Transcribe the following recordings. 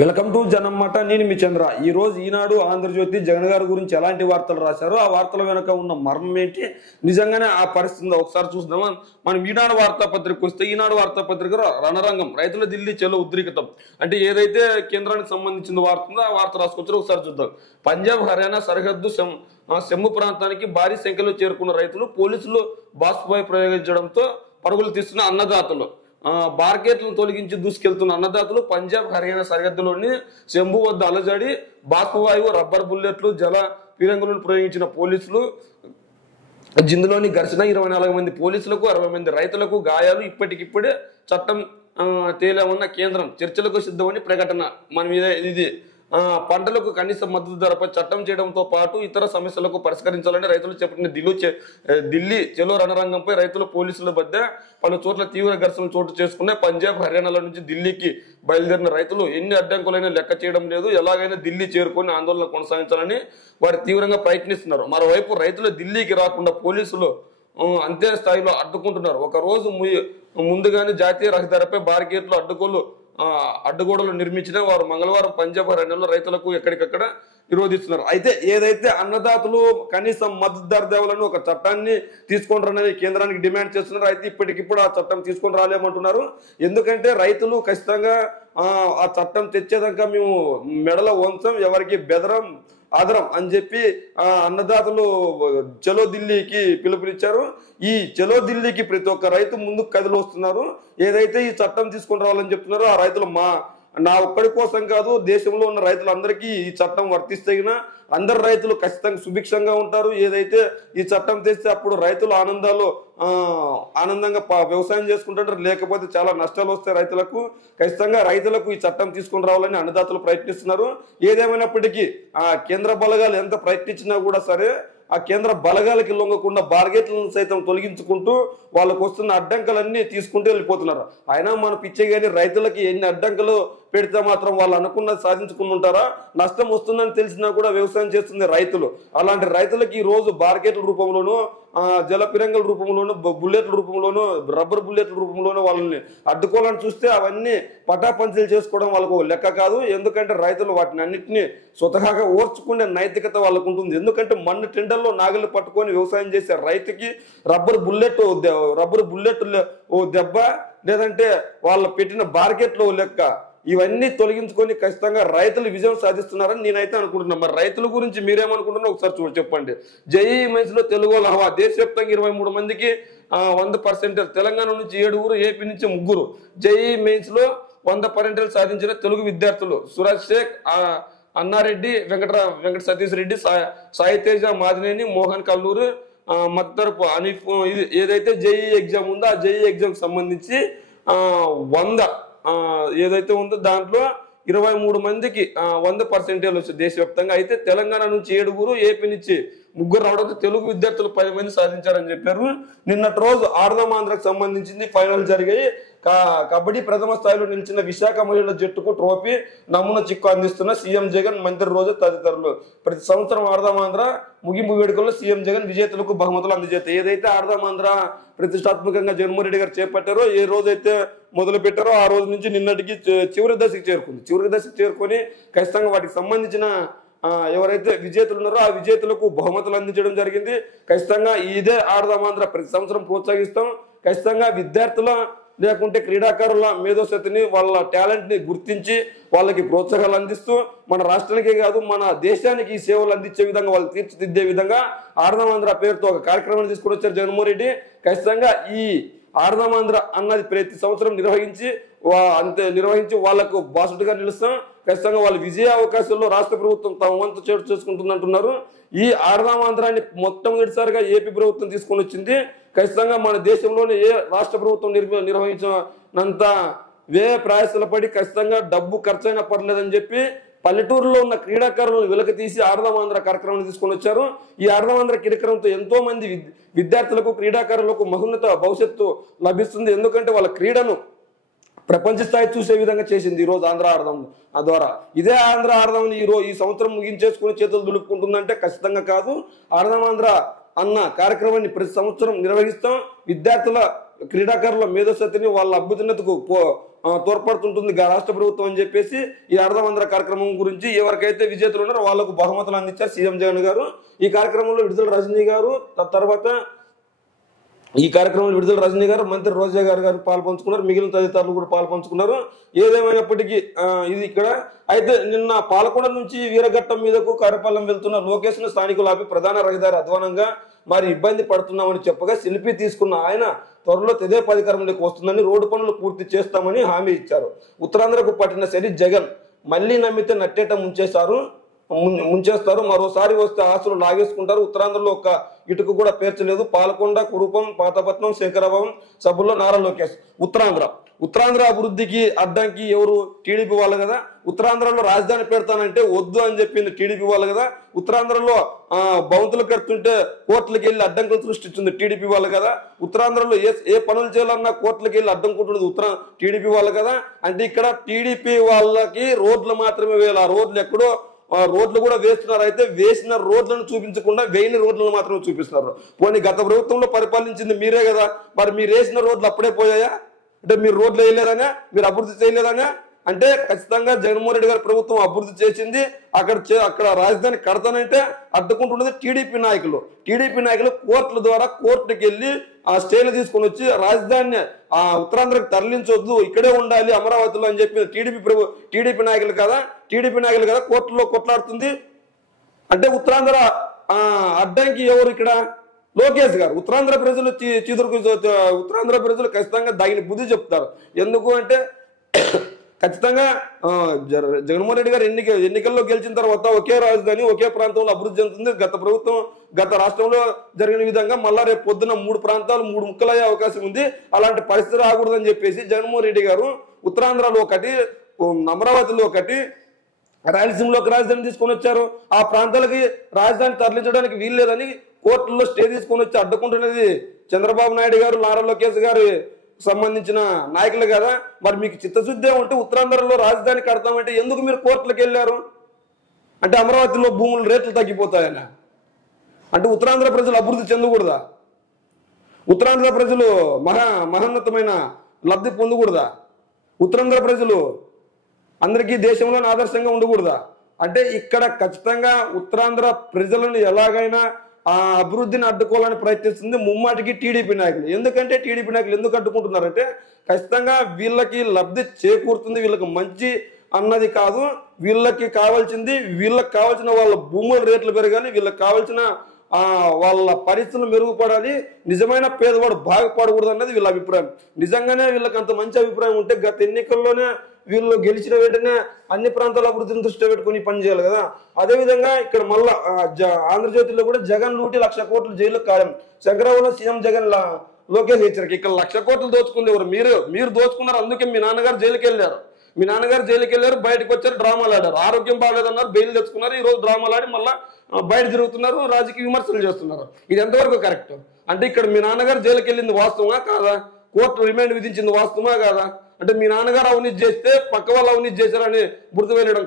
Welcome to జనమ్మట. నేను మీ చంద్ర. ఈ రోజు ఈనాడు, ఆంధ్రజ్యోతి జగన్ గారి గురించి ఎలాంటి వార్తలు రాశారో, ఆ వార్తల వెనుక ఉన్న మర్మం ఏంటి, నిజంగానే ఆ పరిస్థితి ఒకసారి చూద్దామా. మనం ఈనాడు వార్తాపత్రిక వస్తే, ఈనాడు వార్తాపత్రిక రణరంగం, రైతుల ఢిల్లీ చెలో ఉద్రిక్తం అంటే ఏదైతే కేంద్రానికి సంబంధించిన వార్త ఉందో ఆ వార్త రాసుకొచ్చారో ఒకసారి చూద్దాం. పంజాబ్ హర్యానా సరిహద్దు సెమ్ము ప్రాంతానికి భారీ సంఖ్యలో చేరుకున్న రైతులు, పోలీసులు బాష్పాయ్ ప్రయోగించడంతో పరుగులు తీస్తున్న అన్నదాతలు, బార్కెట్లను తొలగించి దూసుకెళ్తున్న అన్నదాతలు, పంజాబ్ హర్యానా సరిహద్దులోని శంభు వద్ద అలజడి, బాష్పవాయువు, రబ్బర్ బుల్లెట్లు, జల పీరంగులను ప్రయోగించిన పోలీసులు, జిందులోని ఘర్షణ 24 మంది పోలీసులకు 60 మంది రైతులకు గాయాలు, ఇప్పటికిప్పుడే చట్టం తేలేమన్న కేంద్రం, చర్చలకు సిద్ధమని ప్రకటన. మన మీద ఇది పంటలకు కనీస మద్దతు ధరపై చట్టం చేయడంతో పాటు ఇతర సమస్యలకు పరిష్కరించాలని రైతులు చేపట్టిన ఢిల్లీ చెలో రణరంగంపై రైతులు పోలీసుల మధ్య పలు చోట్ల తీవ్ర ఘర్షణలు చోటు చేసుకున్నాయి. పంజాబ్ హర్యానాల నుంచి ఢిల్లీకి బయలుదేరిన రైతులు ఎన్ని అడ్డంకులైనా లెక్క చేయడం లేదు, ఎలాగైనా ఢిల్లీ చేరుకొని ఆందోళన కొనసాగించాలని వారు తీవ్రంగా ప్రయత్నిస్తున్నారు. మరోవైపు రైతులు ఢిల్లీకి రాకుండా పోలీసులు అంతే స్థాయిలో అడ్డుకుంటున్నారు. ఒక రోజు ముందుగానే జాతీయ రహదారిపై బార్గేట్లు అడ్డుగోడలు నిర్మించిన వారు మంగళవారం పంజాబ్ హర్యానాలో రైతులకు ఎక్కడికక్కడ నిరోధిస్తున్నారు. అయితే ఏదైతే అన్నదాతలు కనీసం మద్దతు ధర దేవాలని ఒక చట్టాన్ని తీసుకొని రాని కేంద్రానికి డిమాండ్ చేస్తున్నారు. అయితే ఇప్పటికిప్పుడు ఆ చట్టం తీసుకొని రాలేమంటున్నారు. ఎందుకంటే రైతులు ఖచ్చితంగా ఆ చట్టం తెచ్చేదాకా మేము మెడలో వంచం, ఎవరికి బెదరం ఆదరం అని చెప్పి అన్నదాతలు చలో ఢిల్లీకి పిలుపునిచ్చారు. ఈ చలో ఢిల్లీకి ప్రతి ఒక్క రైతు ముందుకు కదిలి వస్తున్నారు. ఏదైతే ఈ చట్టం తీసుకొని రావాలని చెప్తున్నారో ఆ రైతులు నా ఒక్కడి కోసం కాదు, దేశంలో ఉన్న రైతులందరికీ ఈ చట్టం వర్తిస్తే అందరు రైతులు ఖచ్చితంగా సుభిక్షంగా ఉంటారు. ఏదైతే ఈ చట్టం తెస్తే అప్పుడు రైతులు ఆనందంగా వ్యవసాయం చేసుకుంటారు, లేకపోతే చాలా నష్టాలు వస్తాయి రైతులకు. ఖచ్చితంగా రైతులకు ఈ చట్టం తీసుకొని రావాలని అన్నదాతలు ప్రయత్నిస్తున్నారు. ఏదేమైనప్పటికీ కేంద్ర బలగాలు ఎంత ప్రయత్నించినా కూడా సరే, ఆ కేంద్ర బలగాలకి లొంగకుండా బార్గేట్లను సైతం తొలగించుకుంటూ వాళ్ళకు వస్తున్న అడ్డంకులన్నీ తీసుకుంటూ వెళ్ళిపోతున్నారు. అయినా మన పిచ్చే కానీ రైతులకి ఎన్ని అడ్డంకులు పెడితే మాత్రం వాళ్ళు అనుకున్నది సాధించుకుని ఉంటారా? నష్టం వస్తుందని తెలిసినా కూడా వ్యవసాయం చేస్తుంది రైతులు. అలాంటి రైతులకి ఈ రోజు బార్గేట్ల రూపంలోనూ, జల పిరంగుల రూపంలోనూ, బుల్లెట్ల రూపంలోనూ, రబ్బర్ బుల్లెట్ల రూపంలోనూ వాళ్ళని అడ్డుకోవాలని చూస్తే అవన్నీ పటాపంచలు చేసుకోవడం వాళ్ళకు లెక్క కాదు. ఎందుకంటే రైతులు వాటిని అన్నింటినీ స్వతహాగా ఓర్చుకునే నైతికత వాళ్ళకు ఉంటుంది. ఎందుకంటే మన్ను టెండర్లో నాగలు పట్టుకొని వ్యవసాయం చేసే రైతుకి రబ్బర్ బుల్లెట్ ఓ దెబ్బ, లేదంటే వాళ్ళ పెట్టిన బార్గెట్లో లెక్క, ఇవన్నీ తొలగించుకొని ఖచ్చితంగా రైతులు విజయం సాధిస్తున్నారని నేనైతే అనుకుంటున్నాను. మరి రైతుల గురించి మీరేమనుకుంటున్నారో ఒకసారి చెప్పండి. జేఈఈ మెయిన్స్ లో తెలుగు వాళ్ళ హవా. దేశవ్యాప్తంగా 23 మందికి 100%, తెలంగాణ నుంచి 7, ఏపీ నుంచి 3. జేఈఈ మెయిన్స్ లో 100% సాధించిన తెలుగు విద్యార్థులు సురాజ్ షేక్, అన్నారెడ్డి, వెంకట సతీష్ రెడ్డి, సాయితేజ, మాదినేని, మోహన్ కల్లూరు, మత్తరపు అనిఫ్. ఇది ఏదైతే జేఈఈ ఎగ్జామ్ ఉందో ఆ జేఈఈ ఎగ్జామ్ సంబంధించి 100 ఏదైతే ఉందో దాంట్లో 23 మందికి 100% వచ్చి దేశవ్యాప్తంగా. అయితే తెలంగాణ నుంచి 7, ఏపీ నుంచి 3 రావడంతో తెలుగు విద్యార్థులు 10 మంది సాధించారని చెప్పారు. నిన్నటి రోజు ఆంధ్రకు సంబంధించింది ఫైనల్ జరిగాయి. కబడ్డీ ప్రథమ స్థాయిలో నిలిచిన విశాఖ మహిళల జట్టుకు ట్రోఫీ, నమూనా చిక్కు అందిస్తున్న సీఎం జగన్, మంత్రి రోజు తదితరులు. ప్రతి సంవత్సరం ఆంధ్ర ముగింపు వేడుకల్లో సీఎం జగన్ విజేతలకు బహుమతులు అందజేస్తారు. ఏదైతే ఆంధ్ర ప్రతిష్టాత్మకంగా జగన్మోహన్ రెడ్డి గారు చేపట్టారో, ఏ రోజైతే మొదలు పెట్టారో ఆ రోజు నుంచి నిన్నటికి చివరి దశకు చేరుకుంది. చివరి దశకు చేరుకొని ఖచ్చితంగా వాటికి సంబంధించిన ఎవరైతే విజేతలు ఉన్నారో ఆ విజేతలకు బహుమతులు అందించడం జరిగింది. ఖచ్చితంగా ఇదే ఆంధ్ర ప్రతి సంవత్సరం ప్రోత్సహిస్తాం. ఖచ్చితంగా విద్యార్థుల లేకుంటే క్రీడాకారుల మేధోశక్తిని, వాళ్ళ టాలెంట్ ని గుర్తించి వాళ్ళకి ప్రోత్సాహాలు అందిస్తూ మన రాష్ట్రానికే కాదు మన దేశానికి ఈ సేవలు అందించే విధంగా, వాళ్ళు తీర్చిదిద్దే విధంగా ఆంధ్ర పేరుతో ఒక కార్యక్రమాన్ని తీసుకుని వచ్చారు జగన్మోహన్ రెడ్డి. ఖచ్చితంగా ఈ ఆంధ్ర అన్నది ప్రతి సంవత్సరం నిర్వహించి వాళ్లకు బాసుడుగా నిలుస్తాం. ఖచ్చితంగా వాళ్ళ విజయ అవకాశాల్లో రాష్ట్ర ప్రభుత్వం తమ వంతు చోటు చేసుకుంటుంది అంటున్నారు. ఈ ఆంధ్రాన్ని మొట్టమొదటిసారిగా ఏపీ ప్రభుత్వం తీసుకొని వచ్చింది. ఖచ్చితంగా మన దేశంలోనే ఏ రాష్ట్ర ప్రభుత్వం నిర్వహించినంత ప్రయాసాల పడి ఖచ్చితంగా డబ్బు ఖర్చైనా పడలేదని చెప్పి పల్లెటూరులో ఉన్న క్రీడాకారులను వెలక తీసి ఆంధ్ర కార్యక్రమాన్ని తీసుకొని వచ్చారు. ఈ ఆంధ్ర కార్యక్రమంతో ఎంతో మంది విద్యార్థులకు, క్రీడాకారులకు మహోన్నత భవిష్యత్తు లభిస్తుంది. ఎందుకంటే వాళ్ళ క్రీడను ప్రపంచ స్థాయి చూసే విధంగా చేసింది ఈ రోజు ఆంధ్ర ద్వారా. ఇదే ఆంధ్రని ఈ సంవత్సరం ముగించేసుకుని చేతులు దులుపుకుంటుందంటే ఖచ్చితంగా కాదు. ఆంధ్ర అన్న కార్యక్రమాన్ని ప్రతి సంవత్సరం నిర్వహిస్తాం. విద్యార్థుల క్రీడాకారుల మేధస్సతిని వాళ్ళ అభ్యున్నతకు తోడ్పడుతుంటుంది రాష్ట్ర ప్రభుత్వం అని చెప్పేసి ఈ అర్ధమందర కార్యక్రమం గురించి ఎవరికైతే విజేతలు ఉన్నారో వాళ్ళకు బహుమతులు అందించారు సీఎం జగన్ గారు. ఈ కార్యక్రమంలో విడుదల రజనీ గారు, తర్వాత ఈ కార్యక్రమంలో విడుదల రజనీ గారు, మంత్రి రోజా గారు పాల్పంచుకున్నారు. మిగిలిన తదితరులు కూడా పాల్పంచుకున్నారు. ఏదేమైనప్పటికీ ఇది ఇక్కడ అయితే నిన్న పాలకొండ నుంచి వీరఘట్టం మీదకు కార్యపాలెం వెళ్తున్న లోకేష్ ను స్థానికులు ఆపి ప్రధాన రహదారి అధ్వానంగా మరి ఇబ్బంది పడుతున్నామని చెప్పగా సెల్ఫీ తీసుకున్న ఆయన త్వరలో తెదేపా అధికారంలోకి వస్తుందని, రోడ్డు పనులు పూర్తి చేస్తామని హామీ ఇచ్చారు. ఉత్తరాంధ్రకు పట్టిన సరి జగన్ మళ్ళీ నమ్మితే నట్టేట ముంచేస్తారు. మరోసారి వస్తే ఆస్తులు లాగేసుకుంటారు. ఉత్తరాంధ్రలో ఒక్క ఇటుక కూడా పేర్చలేదు. పాలకొండ, కురుపం, పాతపట్నం, శంకరాభవం సభల్లో నారా లోకేష్. ఉత్తరాంధ్ర అభివృద్ధికి అడ్డంకి ఎవరు? టీడీపీ వాళ్ళు కదా. ఉత్తరాంధ్రలో రాజధాని పెడతానంటే వద్దు అని చెప్పింది టీడీపీ వాళ్ళు కదా. ఉత్తరాంధ్రలో బౌంతులు కడుతుంటే కోర్టులకు వెళ్ళి అడ్డంకులు సృష్టించింది టీడీపీ వాళ్ళు కదా. ఉత్తరాంధ్రలో ఏ పనులు చేయాలన్నా కోర్టులకు వెళ్ళి అడ్డంకుంటున్నది టీడీపీ వాళ్ళు కదా. అంటే ఇక్కడ టీడీపీ వాళ్ళకి రోడ్లు మాత్రమే వేయాలి. ఆ రోడ్లు ఎక్కడో రోడ్లు కూడా వేస్తున్నారు. అయితే వేసిన రోడ్లను చూపించకుండా వేయని రోడ్లను మాత్రమే చూపిస్తున్నారు. పోనీ గత ప్రభుత్వంలో పరిపాలించింది మీరే కదా, మరి మీరు వేసిన రోడ్లు అప్పుడే పోయాయా? అంటే మీరు రోడ్లు వేయలేదనే, మీరు అభివృద్ధి చేయలేదనే? అంటే ఖచ్చితంగా జగన్మోహన్ రెడ్డి గారి ప్రభుత్వం అభివృద్ధి చేసింది. అక్కడ రాజధాని కడతానంటే అడ్డుకుంటున్నది టీడీపీ నాయకులు. కోర్టుల ద్వారా కోర్టుకి వెళ్ళి ఆ స్టేలు తీసుకొని వచ్చి రాజధానిని ఉత్తరాంధ్రకు తరలించొద్దు, ఇక్కడే ఉండాలి అమరావతిలో అని చెప్పి టీడీపీ నాయకులు కదా కోర్టులో కొట్లాడుతుంది. అంటే ఉత్తరాంధ్ర అడ్డంకి ఎవరు ఇక్కడ? లోకేష్ గారు. ఉత్తరాంధ్ర ప్రజలు ఉత్తరాంధ్ర ప్రజలు ఖచ్చితంగా దాగిన బుద్ధి చెప్తారు. ఎందుకు అంటే ఖచ్చితంగా జగన్మోహన్ రెడ్డి గారు ఎన్నికల్లో గెలిచిన తర్వాత ఒకే రాజధాని ఒకే ప్రాంతంలో అభివృద్ధి చెందుతుంది. గత రాష్ట్రంలో జరిగిన విధంగా మళ్ళా రేపు పొద్దున 3 ప్రాంతాలు 3 ముక్కలయ్యే అవకాశం ఉంది. అలాంటి పరిస్థితి రాకూడదని చెప్పేసి జగన్మోహన్ రెడ్డి గారు ఉత్తరాంధ్రలో ఒకటి, అమరావతిలో ఒకటి, రాయలసీమలో ఒక రాజధాని తీసుకొని వచ్చారు. ఆ ప్రాంతాలకి రాజధాని తరలించడానికి వీల్లేదని కోర్టుల్లో స్టే తీసుకొని వచ్చి అడ్డుకుంటున్నది చంద్రబాబు నాయుడు గారు, నారా లోకేష్ గారు సంబంధించిన నాయకులు కదా. మరి మీకు చిత్తశుద్ధి ఉంటే ఉత్తరాంధ్రలో రాజధాని కడతామంటే ఎందుకు మీరు కోర్టులకు వెళ్ళారు? అంటే అమరావతిలో భూముల రేట్లు తగ్గిపోతాయనా? అంటే ఉత్తరాంధ్ర ప్రజలు అభివృద్ధి చెందకూడదా? ఉత్తరాంధ్ర ప్రజలు మహోన్నతమైన లబ్ధి పొందకూడదా? ఉత్తరాంధ్ర ప్రజలు అందరికీ దేశంలోనే ఆదర్శంగా ఉండకూడదా? అంటే ఇక్కడ ఖచ్చితంగా ఉత్తరాంధ్ర ప్రజలను ఎలాగైనా ఆ అభివృద్ధిని అడ్డుకోవాలని ప్రయత్నిస్తుంది ముమ్మాటికి టీడీపీ నాయకులు. ఎందుకంటే టీడీపీ నాయకులు ఎందుకు అడ్డుకుంటున్నారంటే ఖచ్చితంగా వీళ్ళకి లబ్ధి చేకూరుతుంది, వీళ్ళకి మంచి అన్నది కాదు. వీళ్ళకి కావాల్సిన వాళ్ళ భూముల రేట్లు పెరగాలి, వీళ్ళకి కావాల్సిన వాళ్ళ పరిస్థితులు మెరుగుపడాలి, నిజమైన పేదవాడు బాగుపడకూడదు అన్నది వీళ్ళ అభిప్రాయం. నిజంగానే వీళ్ళకి అంత మంచి అభిప్రాయం ఉంటే గత ఎన్నికల్లోనే వీళ్ళు గెలిచిన వెంటనే అన్ని ప్రాంతాల అభివృద్ధిని దృష్టి పెట్టుకుని పని చేయాలి కదా. అదేవిధంగా ఇక్కడ మళ్ళా ఆంధ్రజ్యోతిలో కూడా జగన్ లూటి 1,00,000 కోట్లు జైలుకు కాలం. శంకరావులో సీఎం జగన్ లోకేష్ హెచ్చరిక. ఇక్కడ 1,00,000 కోట్లు దోచుకుంది ఎవరు? మీరు దోచుకున్నారు. అందుకే మీ నాన్నగారు జైలుకి వెళ్ళారు. బయటకు వచ్చారు, డ్రామాలు ఆడారు. ఆరోగ్యం బాగాలేదన్నారు, బెయిల్ తెచ్చుకున్నారు. ఈ రోజు డ్రామాలు ఆడి మళ్ళా బయట తిరుగుతున్నారు, రాజకీయ విమర్శలు చేస్తున్నారు. ఇది ఎంతవరకు కరెక్ట్? అంటే ఇక్కడ మీ నాన్నగారు జైలుకి వెళ్ళింది వాస్తవమా కాదా? కోర్టు రిమాండ్ విధించింది వాస్తవమా కాదా? అంటే మీ నాన్నగారు అవినీతి చేస్తే పక్క వాళ్ళు అవినీతి చేశారని బురద వేయడం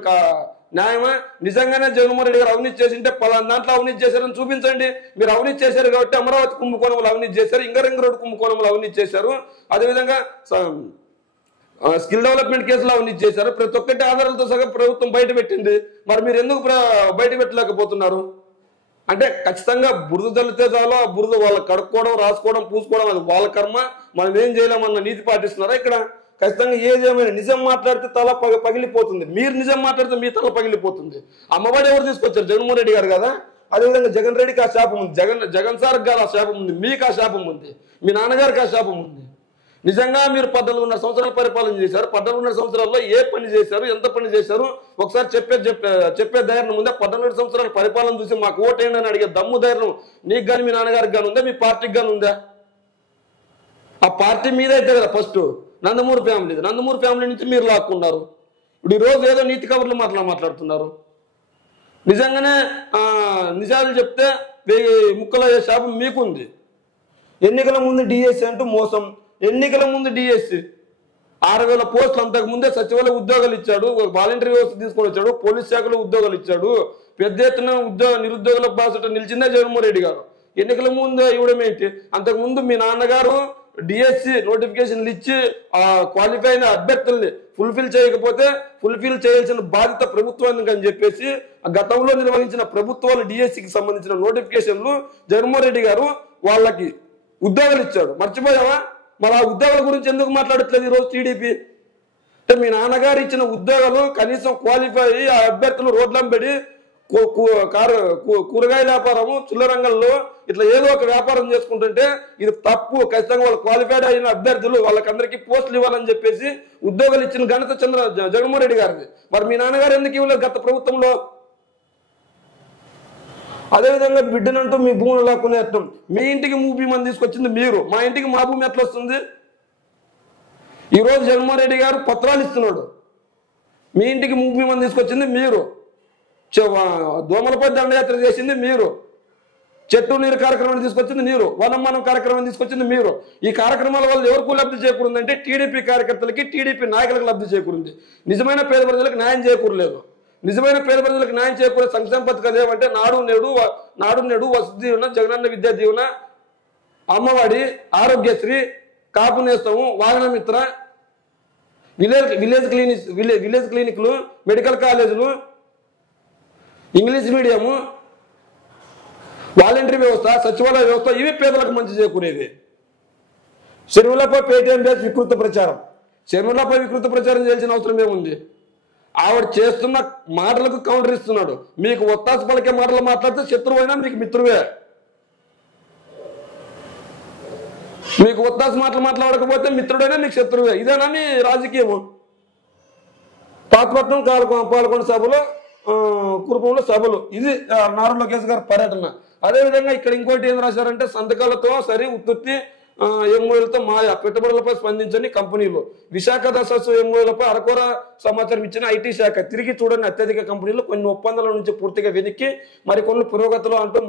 న్యాయమా? నిజంగానే జగన్మోహన్ రెడ్డి గారు అవినీతి చేసింటే పలానా దాంట్లో అవినీతి చేశారని చూపించండి. మీరు అవినీతి చేశారు కాబట్టి అమరావతి కుంభకోణంలో అవినీతి చేశారు, ఇంగరంగ రోడ్డు కుంభకోణంలో అవినీతి చేశారు, అదేవిధంగా స్కిల్ డెవలప్మెంట్ కేసులో అవినీతి చేశారు. ప్రతి ఒక్కటి ఆధారాలతో సగం ప్రభుత్వం బయట పెట్టింది. మరి మీరు ఎందుకు బయట పెట్టలేకపోతున్నారు? అంటే ఖచ్చితంగా బురద చల్లితే చాలు, ఆ బురద వాళ్ళకి కడుక్కోవడం, రాసుకోవడం, పూసుకోవడం అది వాళ్ళ కర్మ, మనం ఏం చేయలేమన్న నీతి పాటిస్తున్నారా ఇక్కడ? ఖచ్చితంగా ఏదేమైనా నిజం మాట్లాడితే తల పగిలిపోతుంది. మీరు నిజం మాట్లాడితే మీ తల పగిలిపోతుంది. అమ్మఒడి ఎవరు తీసుకొచ్చారు? జగన్మోహన్ రెడ్డి గారు కదా. అదేవిధంగా జగన్ రెడ్డికి ఆ శాపం ఉంది, జగన్ సార్ గారు ఆ శాపం ఉంది, మీకు ఆ శాపం ఉంది, మీ నాన్నగారికి ఆ శాపం ఉంది. నిజంగా మీరు 14.5 సంవత్సరాలు పరిపాలన చేశారు. 14.5 సంవత్సరాల్లో ఏ పని చేశారు, ఎంత పని చేశారు ఒకసారి చెప్పే ధైర్యం ఉందా? 14 సంవత్సరాల పరిపాలన చూసి మాకు ఓటేయండి అని అడిగే దమ్ము ధైర్యం నీకు కానీ మీ నాన్నగారికి కానీ ఉందా? మీ పార్టీకి కానీ ఉందా? ఆ పార్టీ మీద అయితే కదా ఫస్ట్ నందమూరి ఫ్యామిలీ నుంచి మీరు లాక్కున్నారు. ఇప్పుడు ఈరోజు ఏదో నీతి కవర్లు మాట్లాడుతున్నారు. నిజంగానే నిజాలు చెప్తే 1000 ముక్కలయ్యే శాపం మీకుంది. ఎన్నికల ముందు డిఎస్సి అంటూ మోసం, ఎన్నికల ముందు డిఎస్సి 6,000 పోస్టులు అంతకు ముందే సచివాలయ ఉద్యోగాలు ఇచ్చాడు, వాలంటీర్ వ్యవస్థ తీసుకొని వచ్చాడు, పోలీస్ శాఖలో ఉద్యోగాలు ఇచ్చాడు, పెద్ద ఎత్తున నిరుద్యోగుల బాసట నిలిచిందే జగన్మోహన్ రెడ్డి గారు. ఎన్నికల ముందు ఇవ్వడం ఏంటి? అంతకుముందు మీ నాన్నగారు డిఎస్సి నోటిఫికేషన్లు ఇచ్చి ఆ క్వాలిఫై అయిన అభ్యర్థుల్ని ఫుల్ఫిల్ చేయకపోతే ఫుల్ఫిల్ చేయాల్సిన బాధ్యత ప్రభుత్వానికి అని చెప్పేసి గతంలో నిర్వహించిన ప్రభుత్వాలు డిఎస్సికి సంబంధించిన నోటిఫికేషన్లు జగన్మోహన్ రెడ్డి గారు వాళ్ళకి ఉద్యోగాలు ఇచ్చాడు. మర్చిపోయావా? మరి ఆ ఉద్యోగాల గురించి ఎందుకు మాట్లాడట్లేదు ఈరోజు టీడీపీ? అంటే మీ నాన్నగారు ఇచ్చిన ఉద్యోగాలు కనీసం క్వాలిఫై అయ్యి ఆ అభ్యర్థులు రోడ్లంబడి కూరగాయల వ్యాపారము, చిల్లరంగంలో ఇట్లా ఏదో ఒక వ్యాపారం చేసుకుంటుంటే ఇది తప్పు. ఖచ్చితంగా వాళ్ళు క్వాలిఫైడ్ అయిన అభ్యర్థులు వాళ్ళకందరికీ పోస్టులు ఇవ్వాలని చెప్పేసి ఉద్యోగాలు ఇచ్చిన ఘనత జగన్మోహన్ రెడ్డి గారిది. మరి మీ నాన్నగారు ఎందుకు ఇవ్వలేదు గత ప్రభుత్వంలో? అదేవిధంగా బిడ్డనంటూ మీ భూములు లాక్కునే యత్నం. మీ ఇంటికి భూమి తీసుకొచ్చింది మీరు, మా ఇంటికి మా భూమి ఎట్లా వస్తుంది? ఈరోజు జగన్మోహన్ రెడ్డి గారు పత్రాలు ఇస్తున్నాడు. మీ ఇంటికి భూమి తీసుకొచ్చింది మీరు, దోమలపై దండయాత్ర చేసింది మీరు, చెట్టు నీరు కార్యక్రమాన్ని తీసుకొచ్చింది మీరు, వనం కార్యక్రమం తీసుకొచ్చింది మీరు. ఈ కార్యక్రమాల వల్ల ఎవరికి లబ్ధి చేకూరిందంటే టీడీపీ కార్యకర్తలకి, టీడీపీ నాయకులకు లబ్ధి చేకూరింది. నిజమైన పేద ప్రజలకు న్యాయం చేకూరలేదు. నిజమైన పేద ప్రజలకు న్యాయం చేకూరే సంక్షేమ పథకాలు ఏమంటే నాడు నేడు వసతి దీవెన, జగనన్న విద్యా దీవెన, అమ్మఒడి, ఆరోగ్యశ్రీ, కాపు నేస్తము, వాహన మిత్ర, విలేజ్ క్లినిక్లు, మెడికల్ కాలేజీలు, ఇంగ్లీష్ మీడియము, వాలంటరీ వ్యవస్థ, సచివాలయ వ్యవస్థ, ఇవి పేదలకు మంచి చేకూరేవి. షర్మిలపై పేటీఎం బేస్ వికృత ప్రచారం. షర్మిలపై వికృత ప్రచారం చేయాల్సిన అవసరం ఏముంది? ఆవిడ చేస్తున్న మాటలకు కౌంటర్ ఇస్తున్నాడు. మీకు ఒత్తాస పలికే మాటలు మాట్లాడితే శత్రువు అయినా మీకు మిత్రువే. మీకు ఒత్తాస మాటలు మాట్లాడకపోతే మిత్రుడైనా మీకు శత్రువే. ఇదేనా మీ రాజకీయము? పాతపట్నం పాల్గొండ సభలో, కురుపంలో సభలు, ఇది నారా లోకేష్ గారి పర్యటన. అదేవిధంగా ఇక్కడ ఇంకోటి ఏం రాశారంటే సంతకాలతో సరి ఉత్పత్తి ఎంఓలతో మాయా, పెట్టుబడులపై స్పందించని కంపెనీలు, విశాఖ దశ ఎంఓలపై అరకొర సమాచారం ఇచ్చిన ఐటీ శాఖ, తిరిగి చూడని అత్యధిక కంపెనీలు, కొన్ని ఒప్పందాల నుంచి పూర్తిగా వెనక్కి మరికొన్ని పురోగతులు అంటూ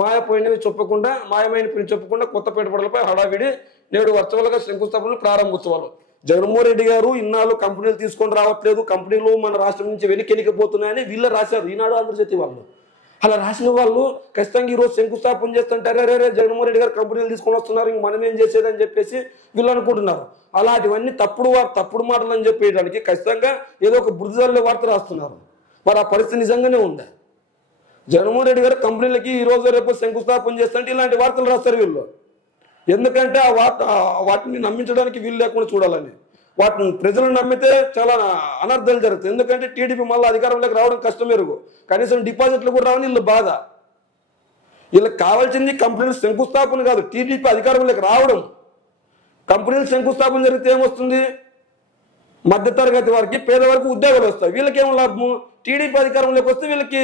మాయమైనవి చెప్పకుండా కొత్త పెట్టుబడులపై హడావిడి, నేడు వర్చువల్గా శంకుస్థాపనలు, ప్రారంభోత్సవాలు. జగన్మోహన్ రెడ్డి గారు ఇన్నాళ్ళు కంపెనీలు తీసుకొని రావట్లేదు, కంపెనీలు మన రాష్ట్రం నుంచి వెనక్కిపోతున్నాయని వీళ్ళు రాశారు ఈనాడు ఆంధ్రజ్యోతి వాళ్ళు. అలా రాసిన వాళ్ళు ఖచ్చితంగా ఈరోజు శంకుస్థాపన చేస్తుంటారు. రే జగన్మోహన్ రెడ్డి గారు కంపెనీలు తీసుకొని వస్తున్నారు, ఇంక మనం ఏం చేసేదని చెప్పేసి వీళ్ళు అనుకుంటున్నారు. అలాంటివన్నీ తప్పుడు మాటలు అని చెప్పేయడానికి ఖచ్చితంగా ఏదో ఒక బురదజల్లే వార్త రాస్తున్నారు. మరి ఆ పరిస్థితి నిజంగానే ఉందా? జగన్మోహన్ రెడ్డి గారు కంపెనీలకి ఈ రోజు రేపు శంకుస్థాపన చేస్తుంటే ఇలాంటి వార్తలు రాస్తారు వీళ్ళు. ఎందుకంటే వాటిని నమ్మించడానికి వీలు లేకుండా చూడాలని. వాటిని ప్రజలను నమ్మితే చాలా అనర్థాలు జరుగుతాయి. ఎందుకంటే టీడీపీ మళ్ళీ అధికారంలోకి రావడం కష్టం ఎరుగు, కనీసం డిపాజిట్లు కూడా రావని వీళ్ళు బాధ. వీళ్ళకి కావాల్సింది కంపెనీలు శంకుస్థాపన కాదు, టీడీపీ అధికారంలోకి రావడం. కంపెనీలు శంకుస్థాపన జరిగితే ఏమొస్తుంది? మధ్యతరగతి వారికి, పేదవారికి ఉద్యోగాలు వస్తాయి. వీళ్ళకేమో లాభము? టీడీపీ అధికారంలోకి వస్తే వీళ్ళకి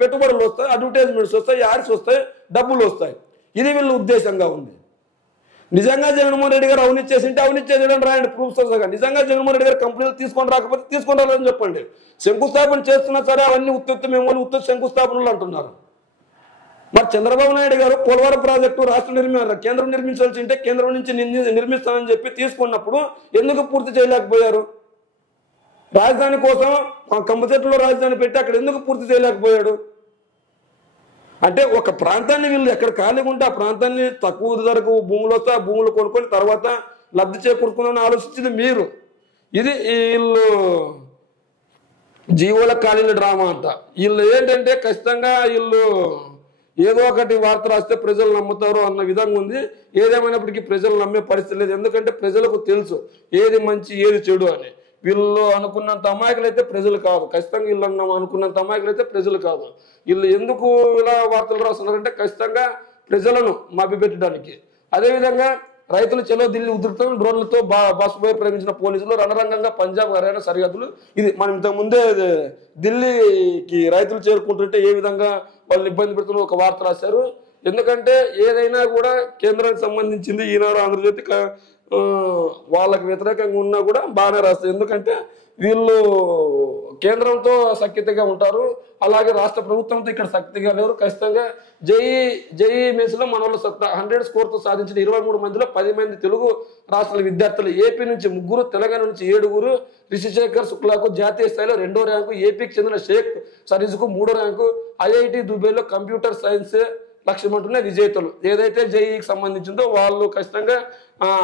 పెట్టుబడులు వస్తాయి, అడ్వర్టైజ్మెంట్స్ వస్తాయి, యాడ్స్ వస్తాయి, డబ్బులు వస్తాయి. ఇది వీళ్ళ ఉద్దేశంగా ఉంది. నిజంగా జగన్మోహన్ రెడ్డి గారు అవినీతి చేసింటే అవినీతి చేయడం రాయండి ప్రూఫ్స్. నిజంగా జగన్మోహన్ రెడ్డి గారు కంపెనీలు తీసుకొని రాకపోతే తీసుకొని రాలని చెప్పండి. శంకుస్థాపన చేస్తున్నా సరే అవన్నీ ఉత్పత్తి శంకుస్థాపనలు అంటున్నారు. మరి చంద్రబాబు నాయుడు గారు పోలవరం ప్రాజెక్టు కేంద్రం నిర్మించాల్సి ఉంటే కేంద్రం నుంచి నిర్మిస్తానని చెప్పి తీసుకున్నప్పుడు ఎందుకు పూర్తి చేయలేకపోయారు? రాజధాని కోసం కంపచెట్టులో రాజధాని పెట్టి అక్కడ ఎందుకు పూర్తి చేయలేకపోయాడు? అంటే ఒక ప్రాంతాన్ని వీళ్ళు ఎక్కడ ఖాళీగా ఉంటే ఆ ప్రాంతాన్ని తక్కువ ధరకు భూములు వస్తే ఆ భూములు కొనుక్కొని తర్వాత లబ్ధి చేకూరుకున్నామని ఆలోచించింది మీరు. ఇది వీళ్ళు జీవోల ఖాళీల డ్రామా అంతా. వీళ్ళు ఏంటంటే ఖచ్చితంగా వీళ్ళు ఏదో ఒకటి వార్త రాస్తే ప్రజలు నమ్ముతారు అన్న విధంగా ఉంది. ఏదేమైనప్పటికీ ప్రజలు నమ్మే పరిస్థితి లేదు. ఎందుకంటే ప్రజలకు తెలుసు ఏది మంచి ఏది చెడు అని. వీళ్ళు అనుకున్నంత అమాయకులు అయితే ప్రజలు కాదు. ఖచ్చితంగా వీళ్ళు అనుకున్నంత అమాయకులు అయితే ప్రజలు కాదు. వీళ్ళు ఎందుకు ఇలా వార్తలు రాస్తున్నారంటే ఖచ్చితంగా ప్రజలను మభ్యపెట్టడానికి. అదేవిధంగా రైతులు చెలో ఢిల్లీ ఉధృతం, డ్రోన్లతో బాసుపై ప్రేమించిన పోలీసులు, రణరంగంగా పంజాబ్, హర్యానా సరిహద్దులు. ఇది మనం ఇంతకుముందే ఢిల్లీకి రైతులు చేరుకుంటుంటే ఏ విధంగా వాళ్ళని ఇబ్బంది పెడుతున్న ఒక వార్త రాశారు. ఎందుకంటే ఏదైనా కూడా కేంద్రానికి సంబంధించింది ఈనాడు ఆంధ్రజ్యోతి వాళ్ళకి వ్యతిరేకంగా ఉన్నా కూడా బాగానే రాస్తారు. ఎందుకంటే వీళ్ళు కేంద్రంతో సఖ్యతగా ఉంటారు, అలాగే రాష్ట్ర ప్రభుత్వంతో ఇక్కడ సఖ్యతగా లేరు. ఖచ్చితంగా జేఈ మెయిన్స్లో మన వాళ్ళు 100 స్కోర్తో సాధించిన 23 మందిలో 10 మంది తెలుగు రాష్ట్రాల విద్యార్థులు. ఏపీ నుంచి 3, తెలంగాణ నుంచి 7, రిషిశేఖర్ శుక్లాకు జాతీయ స్థాయిలో 2వ ర్యాంకు, ఏపీకి చెందిన షేక్ సరీజ్కు 3వ ర్యాంకు, ఐఐటి దుబాయ్లో కంప్యూటర్ సైన్స్ లక్ష్యం అంటున్న విజేతలు ఏదైతే జేఈకి సంబంధించిందో వాళ్ళు ఖచ్చితంగా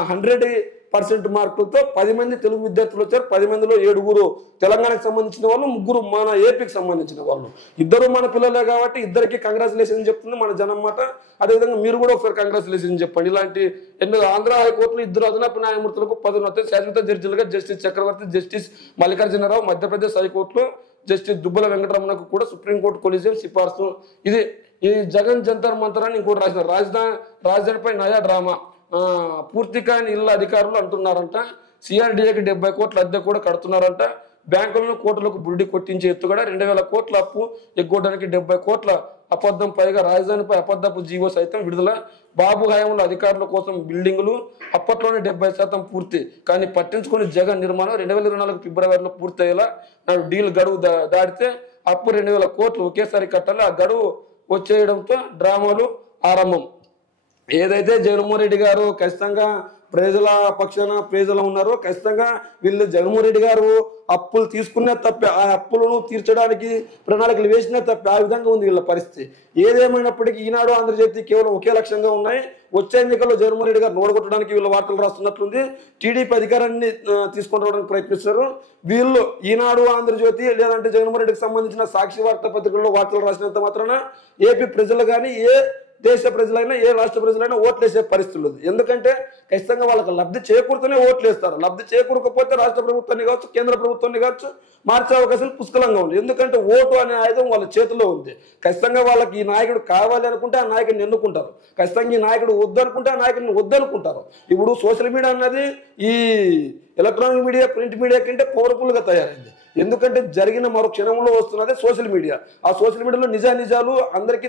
100% మార్కులతో 10 మంది తెలుగు విద్యార్థులు వచ్చారు. 10 మందిలో 7 తెలంగాణకు సంబంధించిన వాళ్ళు, 3 మన ఏపీకి సంబంధించిన వాళ్ళు. ఇద్దరు మన పిల్లలే కాబట్టి ఇద్దరికి కంగ్రాచులేషన్ చెప్తుంది మన జనం మాట. అదేవిధంగా మీరు కూడా ఒకసారి కంగ్రాచులేషన్ చెప్పండి. ఇలాంటి ఎన్నో ఆంధ్ర హైకోర్టులో 2 అదనపు న్యాయమూర్తులకు పదోన్నతులు శాశ్వత జడ్జిలుగా జస్టిస్ చక్రవర్తి, జస్టిస్ మల్లికార్జునరావు, మధ్యప్రదేశ్ హైకోర్టులో జస్టిస్ దుబ్బల వెంకటరమణకు కూడా సుప్రీంకోర్టు కొలిజియం సిఫార్సు. ఈ జగన్ జంతర్ మంతర్ అని ఇంకోటి రాసినారు. రాజధానిపై నయా డ్రామా. పూర్తి కాని ఇళ్ళ అధికారులు అంటున్నారంట. సిఆర్డీఏకి 70 కోట్ల అద్దె కూడా కడుతున్నారంట. బ్యాంకులను కోట్లకు బుడ్డి కొట్టించే ఎత్తుగడ 2000 కోట్ల అప్పు ఎగ్గొట్టడానికి 70 కోట్ల అబద్ధం, పైగా రాజధానిపై అబద్ధపు జీవో సైతం విడుదల. బాబు హయాంలో అధికారుల కోసం బిల్డింగులు అప్పట్లోనే 70% పూర్తి, కానీ పట్టించుకుని జగన్ నిర్మాణం 2024 ఫిబ్రవరిలో పూర్తయ్యేలా నాడు డీల్ గడువు దాటితే అప్పు 2000 కోట్లు ఒకేసారి కట్టాలి. ఆ గడువు వచ్చేయడంతో డ్రామాలు ఆరంభం. ఏదైతే జగన్మోహన్ రెడ్డి గారు ఖచ్చితంగా ప్రజల పక్షాన ప్రజలు ఉన్నారో, ఖచ్చితంగా వీళ్ళు జగన్మోహన్ రెడ్డి గారు అప్పులు తీసుకునే తప్పే, ఆ అప్పులను తీర్చడానికి ప్రణాళికలు వేసినా తప్పే, ఆ విధంగా ఉంది వీళ్ళ పరిస్థితి. ఏదేమైనప్పటికీ ఈనాడు ఆంధ్రజ్యోతి కేవలం ఒకే లక్ష్యంగా ఉన్నాయి. వచ్చే ఎన్నికల్లో జగన్మోహన్ రెడ్డి గారు నోడగొట్టడానికి వీళ్ళ వార్తలు రాస్తున్నట్లుంది. టీడీపీ అధికారాన్ని తీసుకొని రావడానికి ప్రయత్నిస్తారు వీళ్ళు. ఈనాడు ఆంధ్రజ్యోతి లేదంటే జగన్మోహన్ రెడ్డికి సంబంధించిన సాక్షి వార్తా పత్రికల్లో వార్తలు రాసినంత మాత్రాన ఏపీ ప్రజలు కానీ ఏ దేశ ప్రజలైనా ఏ రాష్ట్ర ప్రజలైనా ఓట్లేసే పరిస్థితులు ఉంది. ఎందుకంటే ఖచ్చితంగా వాళ్ళకి లబ్ధి చేకూరుతూనే ఓట్లు వేస్తారు. లబ్ధి చేకూరకపోతే రాష్ట్ర ప్రభుత్వాన్ని కావచ్చు, కేంద్ర ప్రభుత్వాన్ని కావచ్చు మార్చే అవకాశాలు పుష్కలంగా ఉంది. ఎందుకంటే ఓటు అనే ఆయుధం వాళ్ళ చేతిలో ఉంది. ఖచ్చితంగా వాళ్ళకి ఈ నాయకుడు కావాలి అనుకుంటే ఆ నాయకుడిని ఎన్నుకుంటారు. ఖచ్చితంగా ఈ నాయకుడు వద్దనుకుంటే ఆ నాయకుడిని వద్దనుకుంటారు. ఇప్పుడు సోషల్ మీడియా అన్నది ఈ ఎలక్ట్రానిక్ మీడియా, ప్రింట్ మీడియా కంటే పవర్ఫుల్గా తయారైంది. ఎందుకంటే జరిగిన మరో క్షణంలో వస్తున్నదే సోషల్ మీడియా. ఆ సోషల్ మీడియాలో నిజానిజాలు అందరికీ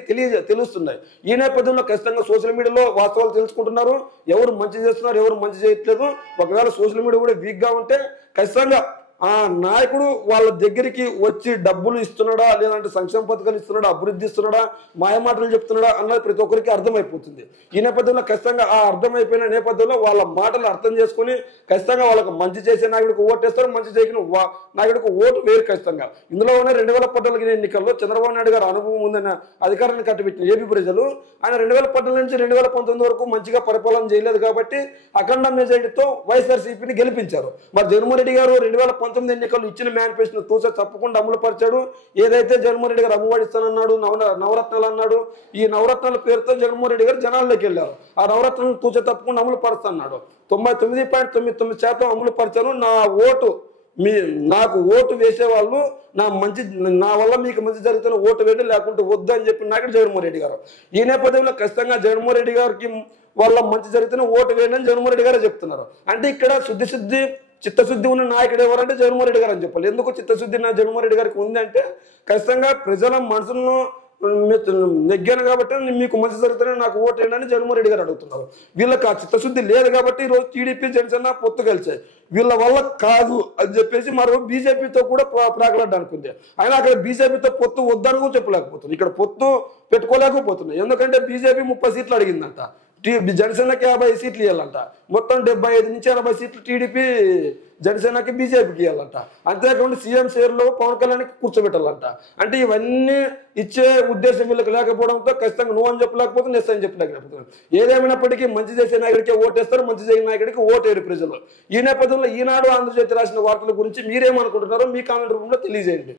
తెలుస్తున్నాయి. ఈ నేపథ్యంలో ఖచ్చితంగా సోషల్ మీడియాలో వాస్తవాలు తెలుసుకుంటున్నారు. ఎవరు మంచి చేస్తున్నారు, ఎవరు మంచి చేయట్లేదు. ఒకవేళ సోషల్ మీడియా కూడా వీక్గా ఉంటే ఖచ్చితంగా ఆ నాయకుడు వాళ్ళ దగ్గరికి వచ్చి డబ్బులు ఇస్తున్నాడా, లేదంటే సంక్షేమ పథకాలు ఇస్తున్నాడా, అభివృద్ధి ఇస్తున్నాడా, మాయమాటలు చెప్తున్నాడా అన్నది ప్రతి ఒక్కరికి అర్థమైపోతుంది. ఈ నేపథ్యంలో ఖచ్చితంగా ఆ అర్థమైపోయిన నేపథ్యంలో వాళ్ళ మాటలు అర్థం చేసుకుని ఖచ్చితంగా వాళ్ళకి మంచి చేసే నాయకుడికి ఓటేస్తారు, మంచి చేయని నాయకుడికి ఓటు వేరు. ఖచ్చితంగా ఇందులో ఉన్న 2014 ఎన్నికల్లో చంద్రబాబు నాయుడు గారు అనుభవం ఉందన్న అధికారాన్ని కట్టిపెట్టిన ఏపీ ప్రజలు ఆయన 2014 నుంచి 2019 వరకు మంచిగా పరిపాలన చేయలేదు కాబట్టి అఖండ మెజారిటీతో వైఎస్ఆర్సీపీని గెలిపించారు. మరి జగన్మోహన్ రెడ్డి గారు 2019 ఎన్నికల్లో ఇచ్చిన మేనిఫెస్టోను తూచ తప్పకుండా అమలు పరిచాడు. ఏదైతే జగన్మోహన్ రెడ్డి గారు అమ్మఒడి ఇస్తానన్నాడు, నవరత్నాలు అన్నాడు, ఈ నవరత్నాల పేరుతో జగన్మోహన్ రెడ్డి గారు జనాల్లోకి వెళ్ళారు. ఆ నవరత్నాలను తూచ తప్పకుండా అమలు పరుస్తున్నాడు. 99.99% అమలు పరిచాను. నాకు ఓటు వేసే వాళ్ళు నా వల్ల మీకు మంచి జరుగుతున్న ఓటు వేయండి, లేకుంటే వద్దు అని చెప్పిన నాయకుడు జగన్మోహన్ రెడ్డి గారు. ఈ నేపథ్యంలో ఖచ్చితంగా జగన్మోహన్ రెడ్డి గారికి వాళ్ళ మంచి జరుగుతున్న ఓటు వేయండి అని జగన్మోహన్ రెడ్డి గారే చెప్తున్నారు. అంటే ఇక్కడ చిత్తశుద్ధి ఉన్న నాయకుడు ఎవరంటే జగన్మోహన్ రెడ్డి గారు అని చెప్పాలి. ఎందుకు చిత్తశుద్ధి నా జగన్మోహన్ రెడ్డి గారికి ఉంది అంటే ఖచ్చితంగా ప్రజల మనసును నెగ్గాను కాబట్టి మీకు మంచి జరుగుతుందని నాకు ఓటు వేయండి జగన్మోహన్ రెడ్డి గారు అడుగుతున్నారు. వీళ్ళకి ఆ చిత్తశుద్ధి లేదు కాబట్టి ఈరోజు టీడీపీ జనసేన పొత్తు కలిసాయి. వీళ్ళ వల్ల కాదు అని చెప్పేసి మరో బీజేపీతో కూడా ప్రాకులాడడానికి ఉంది. అయినా అక్కడ బీజేపీతో పొత్తు వద్దని కూడా చెప్పలేకపోతుంది. ఇక్కడ పొత్తు పెట్టుకోలేకపోతున్నాయి. ఎందుకంటే బీజేపీ 30 సీట్లు అడిగిందంట, జనసేనకి 50 సీట్లు ఇవ్వాలంట. మొత్తం 75 నుంచి 80 సీట్లు టీడీపీ జనసేనకి బీజేపీకి ఇవ్వాలంట. అంతేకాకుండా సీఎం షేర్లో పవన్ కళ్యాణ్కి కూర్చోబెట్టాలంట. అంటే ఇవన్నీ ఇచ్చే ఉద్దేశం వీళ్ళకి లేకపోవడంతో ఖచ్చితంగా నువ్వు అని చెప్పలేకపోతే నెస్ అని చెప్పలేకపోతున్నాను. ఏదేమైనప్పటికీ మంచి చేసే నాయకుడికి ఓటేస్తారు, మంచి చేయని నాయకుడికి ఓటేరు ప్రజలు. ఈ నేపథ్యంలో ఈనాడు ఆంధ్రజ్యోతి రాసిన వార్తల గురించి మీరేమనుకుంటున్నారో మీ కామెంట్ రూపంలో తెలియజేయండి.